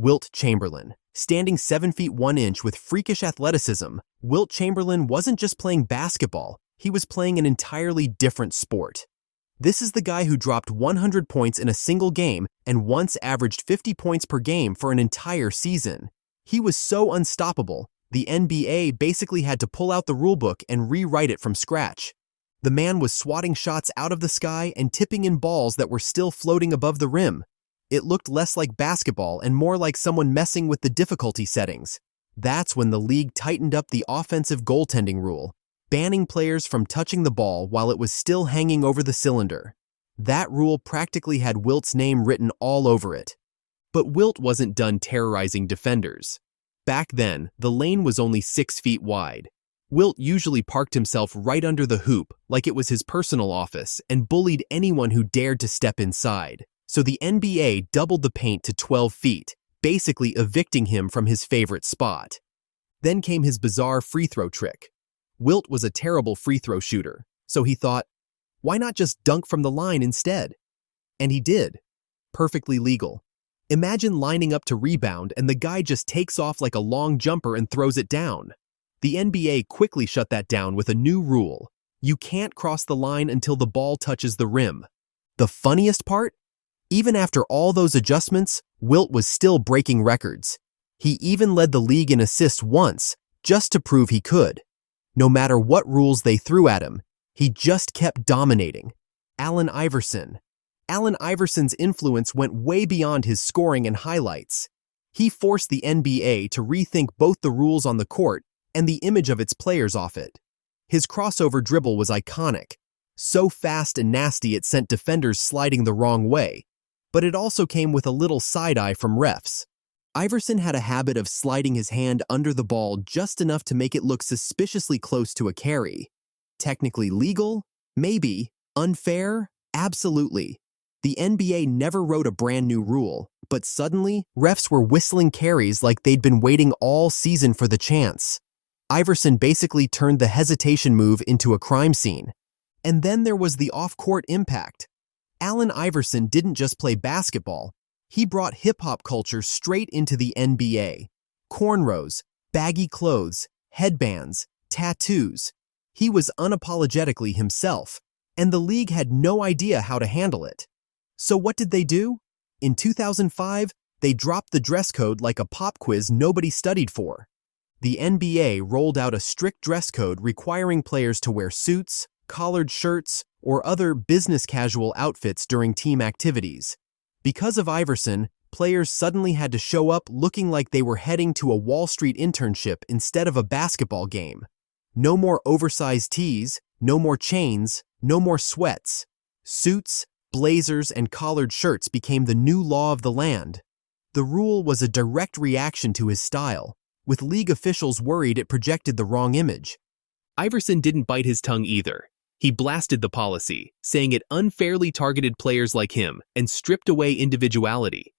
Wilt Chamberlain. Standing 7 feet 1 inch with freakish athleticism, Wilt Chamberlain wasn't just playing basketball, he was playing an entirely different sport. This is the guy who dropped 100 points in a single game and once averaged 50 points per game for an entire season. He was so unstoppable, the NBA basically had to pull out the rulebook and rewrite it from scratch. The man was swatting shots out of the sky and tipping in balls that were still floating above the rim. It looked less like basketball and more like someone messing with the difficulty settings. That's when the league tightened up the offensive goaltending rule, banning players from touching the ball while it was still hanging over the cylinder. That rule practically had Wilt's name written all over it. But Wilt wasn't done terrorizing defenders. Back then, the lane was only 6 feet wide. Wilt usually parked himself right under the hoop like it was his personal office and bullied anyone who dared to step inside. So the NBA doubled the paint to 12 feet, basically evicting him from his favorite spot. Then came his bizarre free throw trick. Wilt was a terrible free throw shooter, so he thought, why not just dunk from the line instead? And he did. Perfectly legal. Imagine lining up to rebound and the guy just takes off like a long jumper and throws it down. The NBA quickly shut that down with a new rule. You can't cross the line until the ball touches the rim. The funniest part? Even after all those adjustments, Wilt was still breaking records. He even led the league in assists once, just to prove he could. No matter what rules they threw at him, he just kept dominating. Allen Iverson. Allen Iverson's influence went way beyond his scoring and highlights. He forced the NBA to rethink both the rules on the court and the image of its players off it. His crossover dribble was iconic, so fast and nasty it sent defenders sliding the wrong way. But it also came with a little side-eye from refs. Iverson had a habit of sliding his hand under the ball just enough to make it look suspiciously close to a carry. Technically legal? Maybe. Unfair? Absolutely. The NBA never wrote a brand new rule, but suddenly, refs were whistling carries like they'd been waiting all season for the chance. Iverson basically turned the hesitation move into a crime scene. And then there was the off-court impact. Allen Iverson didn't just play basketball, he brought hip-hop culture straight into the NBA. Cornrows, baggy clothes, headbands, tattoos. He was unapologetically himself, and the league had no idea how to handle it. So what did they do? In 2005, they dropped the dress code like a pop quiz nobody studied for. The NBA rolled out a strict dress code requiring players to wear suits, collared shirts, or other business casual outfits during team activities. Because of Iverson, players suddenly had to show up looking like they were heading to a Wall Street internship instead of a basketball game. No more oversized tees, no more chains, no more sweats. Suits, blazers, and collared shirts became the new law of the land. The rule was a direct reaction to his style, with league officials worried it projected the wrong image. Iverson didn't bite his tongue either. He blasted the policy, saying it unfairly targeted players like him and stripped away individuality.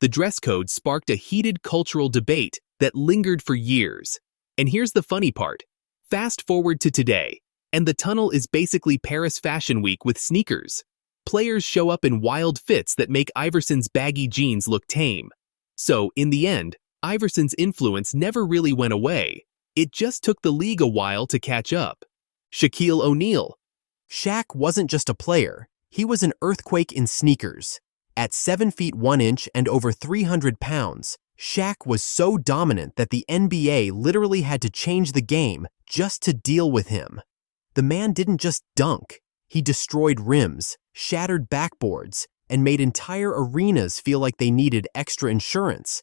The dress code sparked a heated cultural debate that lingered for years. And here's the funny part. Fast forward to today, and the tunnel is basically Paris Fashion Week with sneakers. Players show up in wild fits that make Iverson's baggy jeans look tame. So, in the end, Iverson's influence never really went away. It just took the league a while to catch up. Shaquille O'Neal. Shaq wasn't just a player, he was an earthquake in sneakers. At 7 feet 1 inch and over 300 pounds, Shaq was so dominant that the NBA literally had to change the game just to deal with him. The man didn't just dunk, he destroyed rims, shattered backboards, and made entire arenas feel like they needed extra insurance.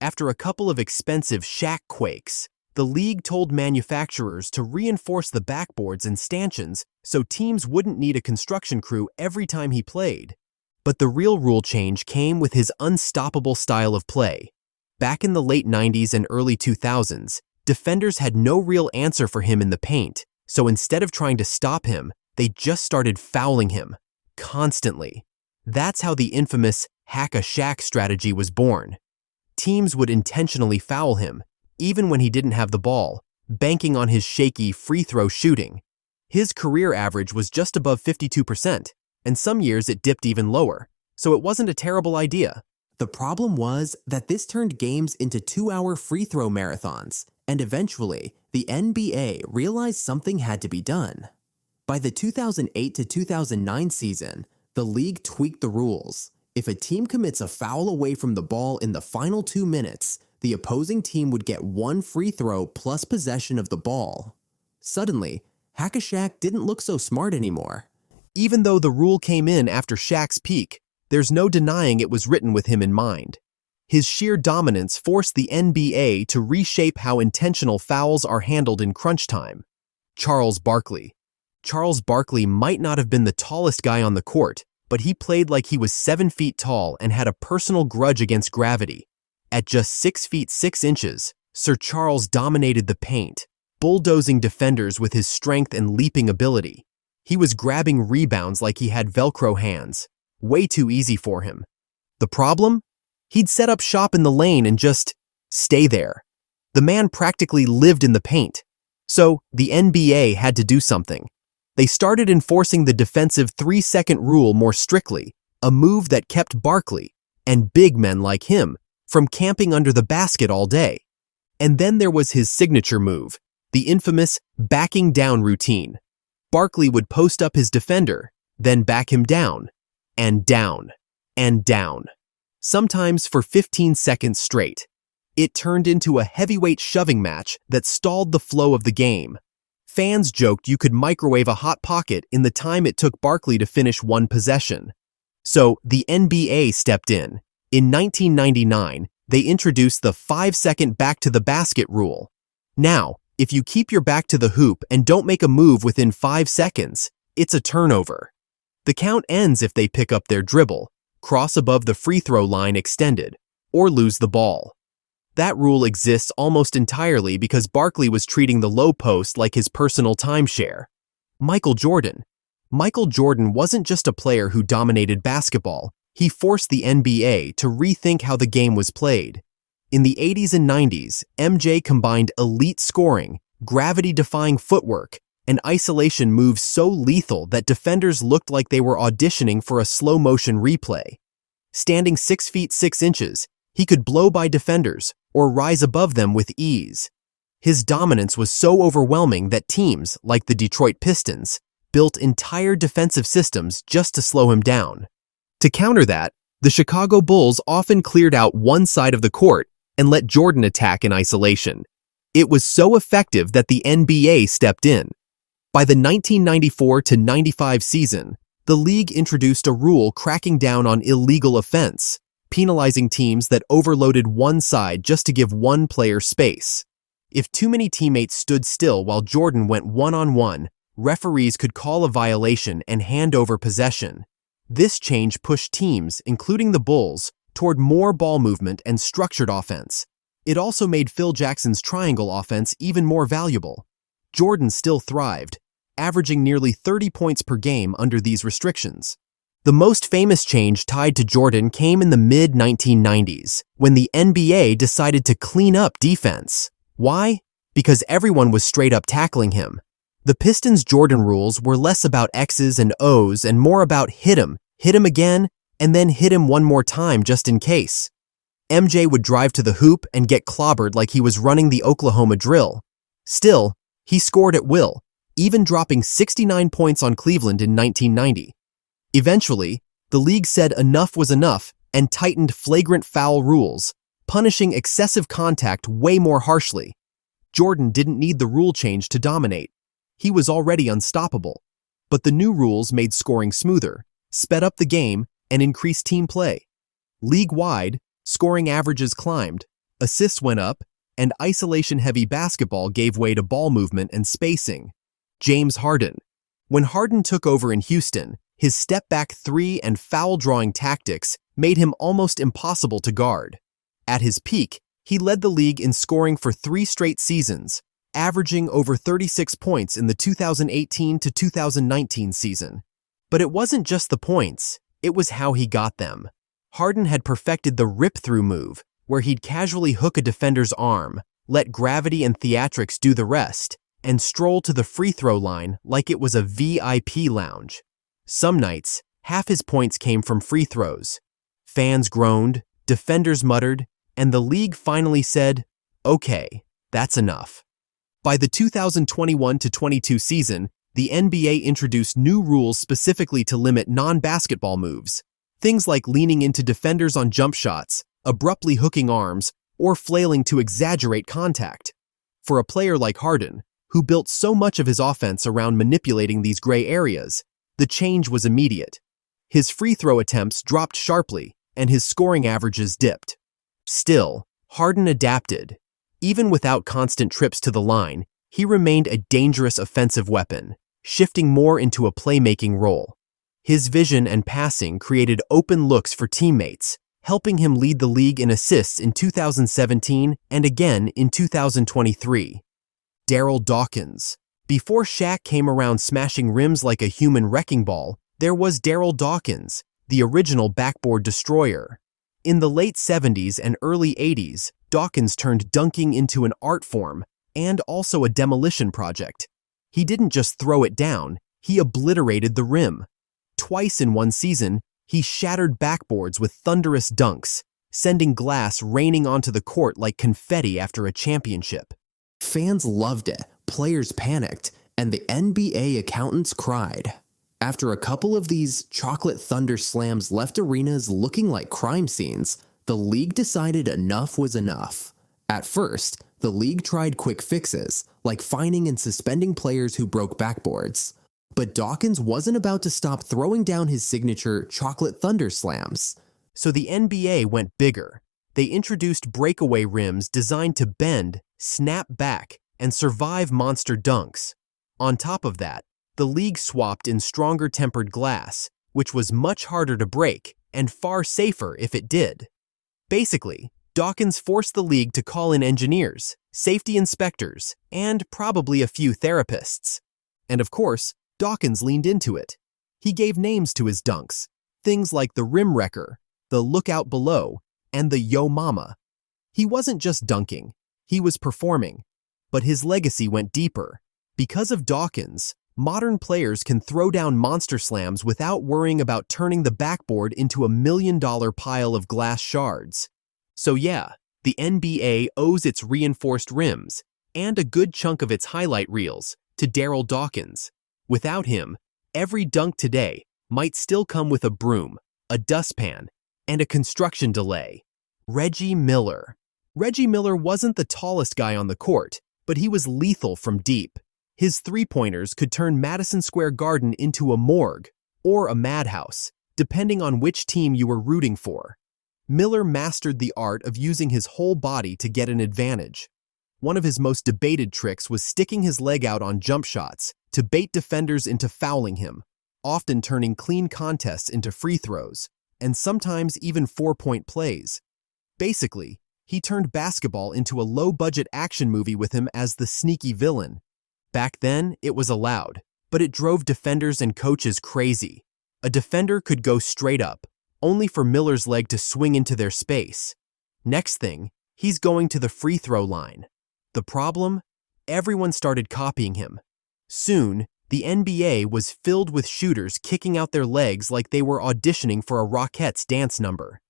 After a couple of expensive Shaq quakes, the league told manufacturers to reinforce the backboards and stanchions so teams wouldn't need a construction crew every time he played. But the real rule change came with his unstoppable style of play. Back in the late 90s and early 2000s, defenders had no real answer for him in the paint, so instead of trying to stop him, they just started fouling him. Constantly. That's how the infamous hack a Shaq strategy was born. Teams would intentionally foul him, even when he didn't have the ball, banking on his shaky free throw shooting. His career average was just above 52%, and some years it dipped even lower, so it wasn't a terrible idea. The problem was that this turned games into 2-hour free throw marathons, and eventually, the NBA realized something had to be done. By the 2008 to 2009 season, the league tweaked the rules. If a team commits a foul away from the ball in the final 2 minutes, the opposing team would get 1 free throw plus possession of the ball. Suddenly, Hack-a-Shaq didn't look so smart anymore. Even though the rule came in after Shaq's peak, there's no denying it was written with him in mind. His sheer dominance forced the NBA to reshape how intentional fouls are handled in crunch time. Charles Barkley. Charles Barkley might not have been the tallest guy on the court, but he played like he was 7 feet tall and had a personal grudge against gravity. At just 6 feet 6 inches, Sir Charles dominated the paint, bulldozing defenders with his strength and leaping ability. He was grabbing rebounds like he had Velcro hands. Way too easy for him. The problem? He'd set up shop in the lane and just stay there. The man practically lived in the paint. So, the NBA had to do something. They started enforcing the defensive 3-second rule more strictly, a move that kept Barkley, and big men like him, from camping under the basket all day. And then there was his signature move, the infamous backing down routine. Barkley would post up his defender, then back him down, and down, and down. Sometimes for 15 seconds straight. It turned into a heavyweight shoving match that stalled the flow of the game. Fans joked you could microwave a hot pocket in the time it took Barkley to finish 1 possession. So the NBA stepped in. In 1999, they introduced the 5-second back-to-the-basket rule. Now, if you keep your back to the hoop and don't make a move within 5 seconds, it's a turnover. The count ends if they pick up their dribble, cross above the free throw line extended, or lose the ball. That rule exists almost entirely because Barkley was treating the low post like his personal timeshare. Michael Jordan. Michael Jordan wasn't just a player who dominated basketball, he forced the NBA to rethink how the game was played. In the 80s and 90s, MJ combined elite scoring, gravity-defying footwork, and isolation moves so lethal that defenders looked like they were auditioning for a slow-motion replay. Standing 6 feet 6 inches, he could blow by defenders or rise above them with ease. His dominance was so overwhelming that teams, like the Detroit Pistons, built entire defensive systems just to slow him down. To counter that, the Chicago Bulls often cleared out one side of the court and let Jordan attack in isolation. It was so effective that the NBA stepped in. By the 1994 to 95 season, the league introduced a rule cracking down on illegal offense, penalizing teams that overloaded one side just to give one player space. If too many teammates stood still while Jordan went one-on-one, referees could call a violation and hand over possession. This change pushed teams, including the Bulls, toward more ball movement and structured offense. It also made Phil Jackson's triangle offense even more valuable. Jordan still thrived, averaging nearly 30 points per game under these restrictions. The most famous change tied to Jordan came in the mid-1990s, when the NBA decided to clean up defense. Why? Because everyone was straight up tackling him. The Pistons' Jordan rules were less about X's and O's and more about hit him again, and then hit him one more time just in case. MJ would drive to the hoop and get clobbered like he was running the Oklahoma drill. Still, he scored at will, even dropping 69 points on Cleveland in 1990. Eventually, the league said enough was enough and tightened flagrant foul rules, punishing excessive contact way more harshly. Jordan didn't need the rule change to dominate. He was already unstoppable. But the new rules made scoring smoother, sped up the game, and increased team play. League-wide, scoring averages climbed, assists went up, and isolation-heavy basketball gave way to ball movement and spacing. James Harden. When Harden took over in Houston, his step-back three and foul-drawing tactics made him almost impossible to guard. At his peak, he led the league in scoring for 3 straight seasons, averaging over 36 points in the 2018 to 2019 season. But it wasn't just the points, it was how he got them. Harden had perfected the rip-through move, where he'd casually hook a defender's arm, let gravity and theatrics do the rest, and stroll to the free throw line like it was a VIP lounge. Some nights, half his points came from free throws. Fans groaned, defenders muttered, and the league finally said, "Okay, that's enough." By the 2021-22 season, the NBA introduced new rules specifically to limit non-basketball moves. Things like leaning into defenders on jump shots, abruptly hooking arms, or flailing to exaggerate contact. For a player like Harden, who built so much of his offense around manipulating these gray areas, the change was immediate. His free throw attempts dropped sharply, and his scoring averages dipped. Still, Harden adapted. Even without constant trips to the line, he remained a dangerous offensive weapon, shifting more into a playmaking role. His vision and passing created open looks for teammates, helping him lead the league in assists in 2017 and again in 2023. Darryl Dawkins. Before Shaq came around smashing rims like a human wrecking ball, there was Darryl Dawkins, the original backboard destroyer. In the late 70s and early 80s, Dawkins turned dunking into an art form and also a demolition project. He didn't just throw it down, he obliterated the rim. Twice in one season, he shattered backboards with thunderous dunks, sending glass raining onto the court like confetti after a championship. Fans loved it, players panicked, and the NBA accountants cried. After a couple of these chocolate thunder slams left arenas looking like crime scenes, the league decided enough was enough. At first, the league tried quick fixes, like fining and suspending players who broke backboards. But Dawkins wasn't about to stop throwing down his signature chocolate thunder slams. So the NBA went bigger. They introduced breakaway rims designed to bend, snap back, and survive monster dunks. On top of that, the league swapped in stronger tempered glass, which was much harder to break and far safer if it did. Basically, Dawkins forced the league to call in engineers, safety inspectors, and probably a few therapists. And of course, Dawkins leaned into it. He gave names to his dunks, things like the Rim Wrecker, the Lookout Below, and the Yo Mama. He wasn't just dunking, he was performing. But his legacy went deeper. Because of Dawkins, modern players can throw down monster slams without worrying about turning the backboard into $1 million pile of glass shards. So yeah, the NBA owes its reinforced rims, and a good chunk of its highlight reels, to Darryl Dawkins. Without him, every dunk today might still come with a broom, a dustpan, and a construction delay. Reggie Miller. Reggie Miller wasn't the tallest guy on the court, but he was lethal from deep. His three-pointers could turn Madison Square Garden into a morgue or a madhouse, depending on which team you were rooting for. Miller mastered the art of using his whole body to get an advantage. One of his most debated tricks was sticking his leg out on jump shots to bait defenders into fouling him, often turning clean contests into free throws, and sometimes even 4-point plays. Basically, he turned basketball into a low-budget action movie with him as the sneaky villain. Back then, it was allowed, but it drove defenders and coaches crazy. A defender could go straight up, only for Miller's leg to swing into their space. Next thing, he's going to the free throw line. The problem? Everyone started copying him. Soon, the NBA was filled with shooters kicking out their legs like they were auditioning for a Rockettes dance number.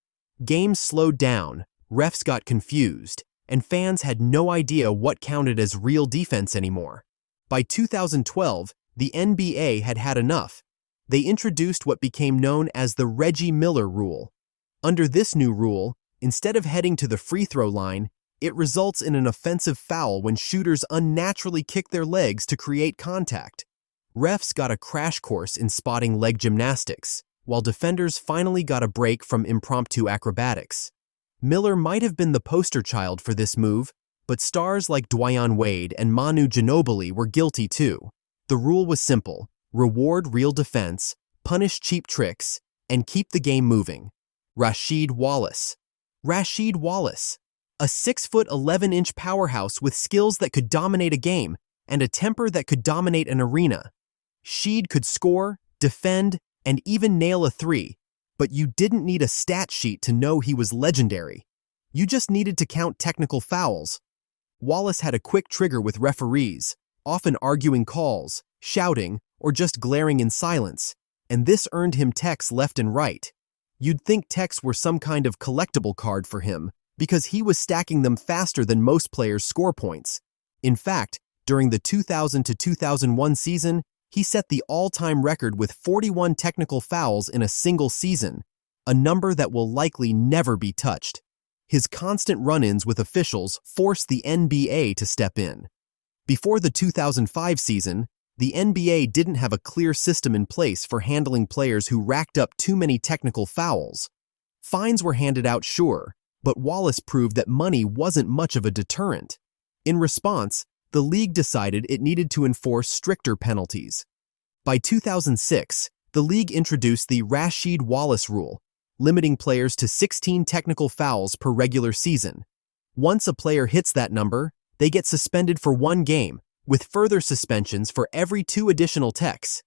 Games slowed down, refs got confused, and fans had no idea what counted as real defense anymore. By 2012, the NBA had had enough. They introduced what became known as the Reggie Miller rule. Under this new rule, instead of heading to the free throw line, it results in an offensive foul when shooters unnaturally kick their legs to create contact. Refs got a crash course in spotting leg gymnastics, while defenders finally got a break from impromptu acrobatics. Miller might have been the poster child for this move, but stars like Dwyane Wade and Manu Ginobili were guilty too. The rule was simple: reward real defense, punish cheap tricks, and keep the game moving. Rasheed Wallace. Rasheed Wallace, a 6'11" powerhouse with skills that could dominate a game and a temper that could dominate an arena. Sheed could score, defend, and even nail a three, but you didn't need a stat sheet to know he was legendary. You just needed to count technical fouls. Wallace had a quick trigger with referees, often arguing calls, shouting, or just glaring in silence, and this earned him techs left and right. You'd think techs were some kind of collectible card for him, because he was stacking them faster than most players' score points. In fact, during the 2000 to 2001 season, he set the all-time record with 41 technical fouls in a single season, a number that will likely never be touched. His constant run-ins with officials forced the NBA to step in. Before the 2005 season, the NBA didn't have a clear system in place for handling players who racked up too many technical fouls. Fines were handed out, sure, but Wallace proved that money wasn't much of a deterrent. In response, the league decided it needed to enforce stricter penalties. By 2006, the league introduced the Rasheed Wallace rule, limiting players to 16 technical fouls per regular season. Once a player hits that number, they get suspended for 1 game, with further suspensions for every 2 additional techs.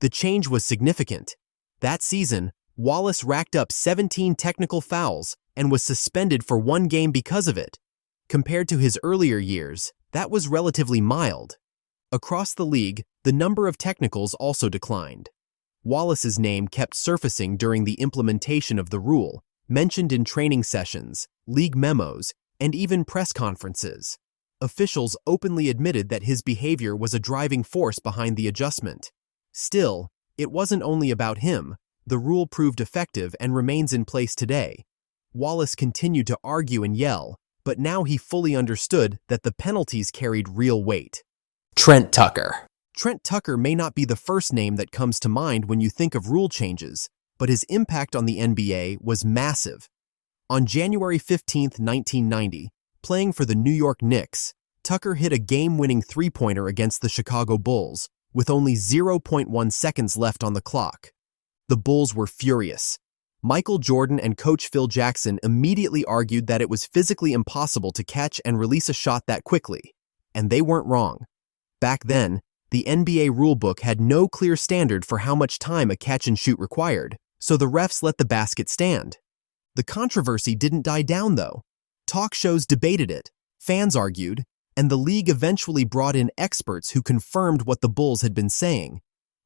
The change was significant. That season, Wallace racked up 17 technical fouls and was suspended for 1 game because of it. Compared to his earlier years, that was relatively mild. Across the league, the number of technicals also declined. Wallace's name kept surfacing during the implementation of the rule, mentioned in training sessions, league memos, and even press conferences. Officials openly admitted that his behavior was a driving force behind the adjustment. Still, it wasn't only about him. The rule proved effective and remains in place today. Wallace continued to argue and yell, but now he fully understood that the penalties carried real weight. Trent Tucker. Trent Tucker may not be the first name that comes to mind when you think of rule changes, but his impact on the NBA was massive. On January 15, 1990, playing for the New York Knicks, Tucker hit a game-winning three-pointer against the Chicago Bulls, with only 0.1 seconds left on the clock. The Bulls were furious. Michael Jordan and coach Phil Jackson immediately argued that it was physically impossible to catch and release a shot that quickly, and they weren't wrong. Back then, the NBA rulebook had no clear standard for how much time a catch-and-shoot required, so the refs let the basket stand. The controversy didn't die down, though. Talk shows debated it, fans argued, and the league eventually brought in experts who confirmed what the Bulls had been saying.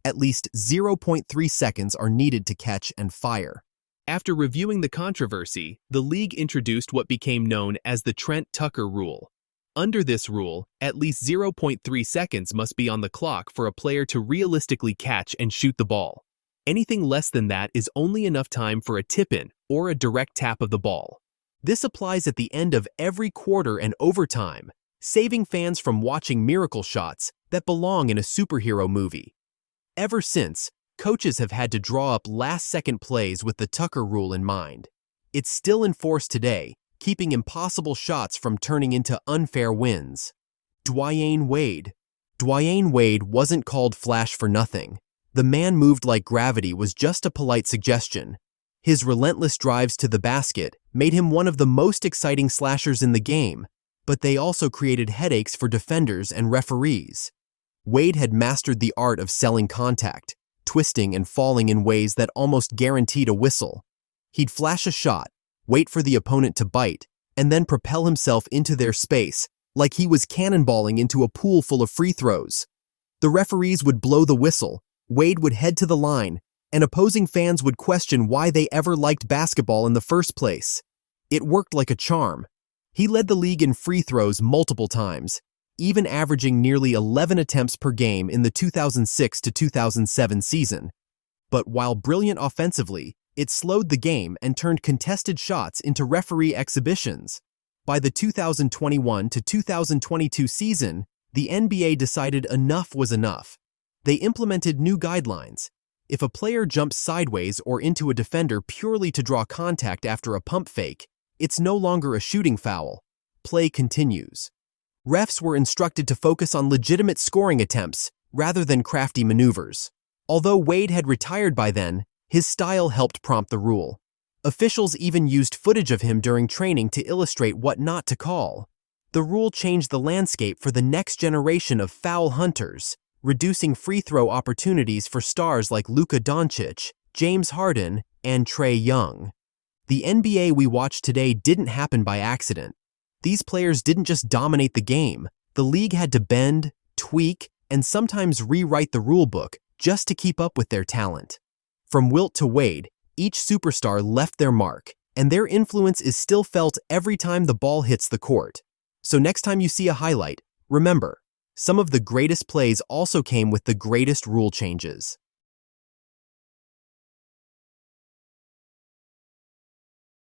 At least 0.3 seconds are needed to catch and fire. After reviewing the controversy, the league introduced what became known as the Trent Tucker rule. Under this rule, at least 0.3 seconds must be on the clock for a player to realistically catch and shoot the ball. Anything less than that is only enough time for a tip-in or a direct tap of the ball. This applies at the end of every quarter and overtime, saving fans from watching miracle shots that belong in a superhero movie. Ever since, coaches have had to draw up last-second plays with the Tucker rule in mind. It's still enforced today, keeping impossible shots from turning into unfair wins. Dwyane Wade. Dwyane Wade wasn't called Flash for nothing. The man moved like gravity was just a polite suggestion. His relentless drives to the basket made him one of the most exciting slashers in the game, but they also created headaches for defenders and referees. Wade had mastered the art of selling contact, twisting and falling in ways that almost guaranteed a whistle. He'd flash a shot, wait for the opponent to bite, and then propel himself into their space like he was cannonballing into a pool full of free throws. The referees would blow the whistle, Wade would head to the line, and opposing fans would question why they ever liked basketball in the first place. It worked like a charm. He led the league in free throws multiple times, even averaging nearly 11 attempts per game in the 2006 to 2007 season. But while brilliant offensively, it slowed the game and turned contested shots into referee exhibitions. By the 2021 to 2022 season, the NBA decided enough was enough. They implemented new guidelines. If a player jumps sideways or into a defender purely to draw contact after a pump fake, it's no longer a shooting foul. Play continues. Refs were instructed to focus on legitimate scoring attempts rather than crafty maneuvers. Although Wade had retired by then, his style helped prompt the rule. Officials even used footage of him during training to illustrate what not to call. The rule changed the landscape for the next generation of foul hunters, reducing free throw opportunities for stars like Luka Doncic, James Harden, and Trae Young. The NBA we watch today didn't happen by accident. These players didn't just dominate the game. The league had to bend, tweak, and sometimes rewrite the rulebook just to keep up with their talent. From Wilt to Wade, each superstar left their mark, and their influence is still felt every time the ball hits the court. So next time you see a highlight, remember, some of the greatest plays also came with the greatest rule changes.